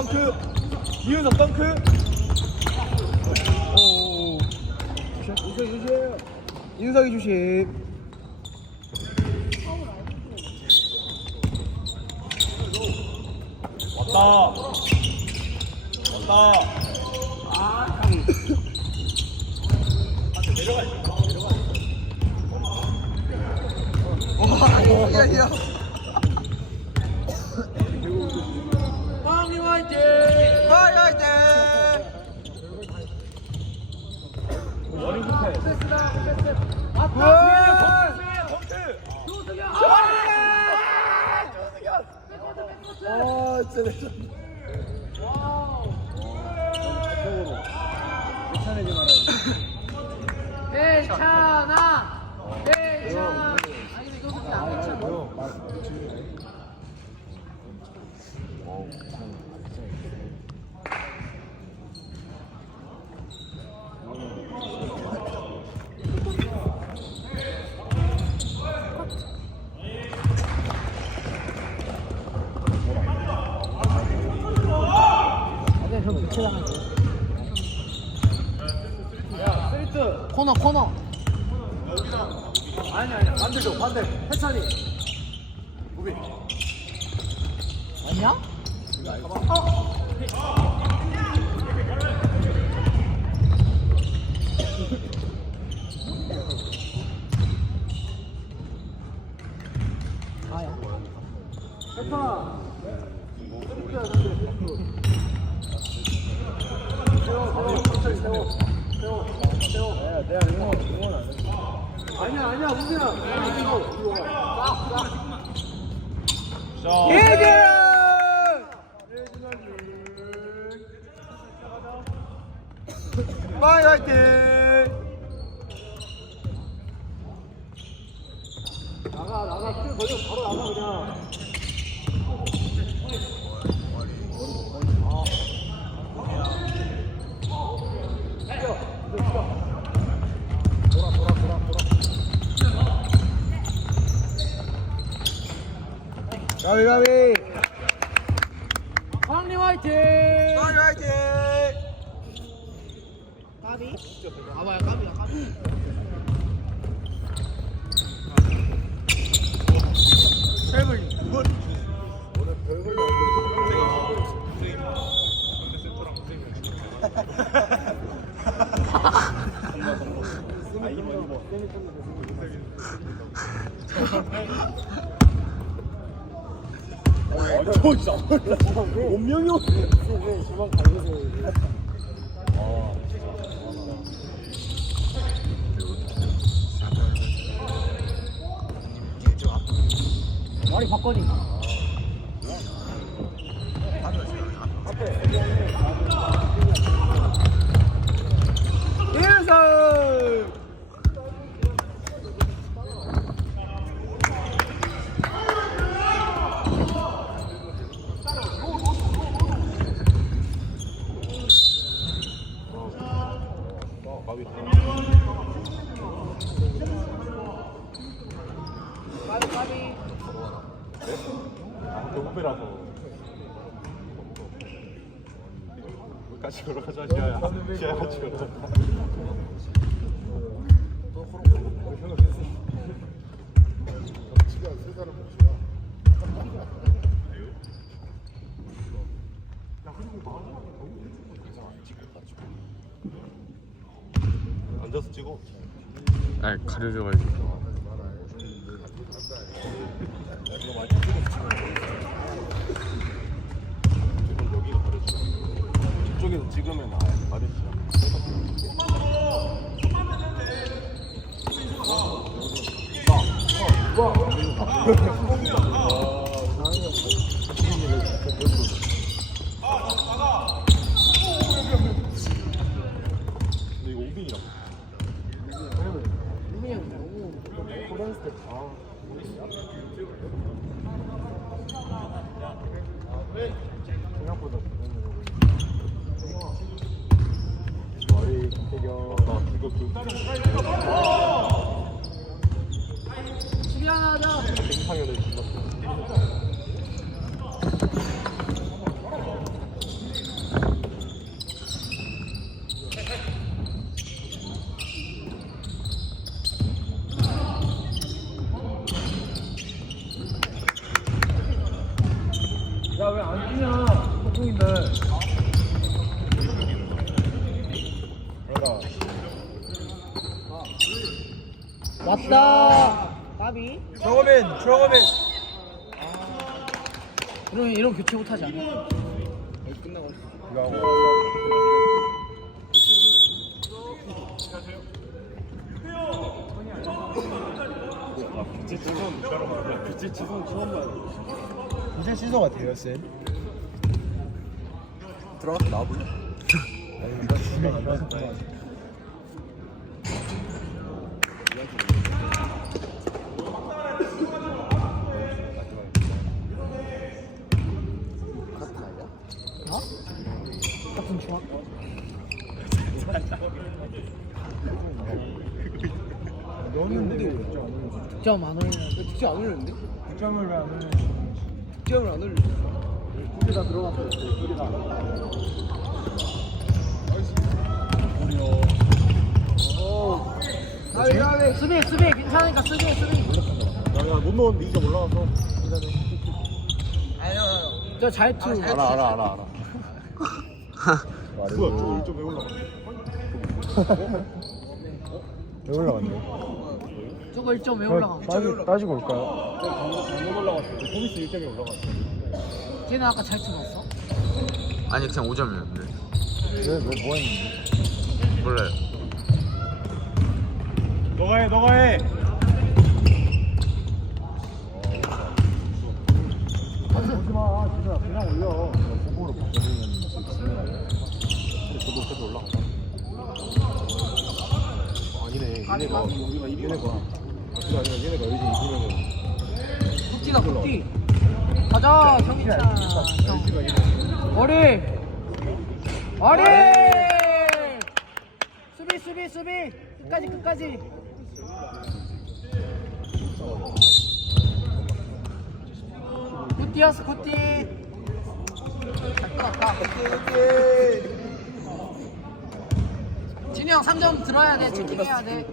덩크. 이윤석 덩크. 오 조심 조심. 인석이 조심. 왔다. 왔다. 아 내려가 내려가 야야 황님 화이팅! 하이 화이팅 머리 급해 아빠 조승현 조승현! 아 진짜 레전드 괜찮아지 말아요 괜찮아! 괜찮아! 아니 근데 조승현 안 괜찮아 코너 코너. 아니 아니 반대죠 반대. 해찬이. 우비 아니야? 아야. 해찬아. 내가 응원 응원 안 해. 아니야 아니야 우빈아 이거 이거 자 예전 파이 화이팅 나가 나가 킬 걸려 바로 나가 그냥 가비 가비 황님 화이팅! 파이 화이팅 까비? 아봐야 까비야 까비 세븐 굿 오늘 별걸로 저 진짜 운명이 왜 머리 바꿔니 인성 까비 까비 배고프라서. 같이 걸어가자 지아야. 지아야 같이 걸어가자. 앉아서 찍어. 아니 가려져가지고 찍으면 아예 근데 이거 우빈이랑 유민이 형 너무 스텝 아 생각보다 머리 김태경 나 이거 그 수비 하나 하자 땡상현을 감동인데. 그러다. 왔다. 까비. 트러거맨, 트러거맨. 이런 이런 교체 못 하지 않아? 이거 하고. 빛의 지손 처럼 빛의 지손 처음 봐. 이제 시소 같아요, 쌤. 들어가서 나와볼래? 아니, 나 주면 안 돼서 그만. 어? 같은 중학. 넣었는데 왜 득점 안 올려주지? 득점 안 올리는. 득점 안 올렸는데? 득점을 왜안 올려주지? 득점을 안 올려. 두개 다 들어갔어. 두개 다. 가위, 가위. 수비 수비 괜찮으니까 수비 수비. 나못 넣었는데 이점 올라가서. 저 잘 투. 알아 알아 알아 알아. 뭐야 저 1점 왜 올라가? 왜 올라갔네? 저거 1점 왜 올라가? 따지, 따지고 올까요? 방금 방금 올라갔어. 포미스 1점이 올라갔어. 쟤는 아까 잘 투었어? 아니 그냥 5점이었는데 왜, 왜, 뭐 했는데? 몰라요 너가 해 너가 해. 오지 마, 진짜. 그냥 올려. 후보로 바꿔주면 근데 저도 계속 올라가. 아니네 얘네가 얘네가 아니라 얘네가 여기 이기면은 굿띠다 굿띠. 가자 경기찬. 머리. 머리. 수비 수비 수비. 끝까지 끝까지. 끌었다. 진우 형 3점 들어야 돼. 체킹해야 돼.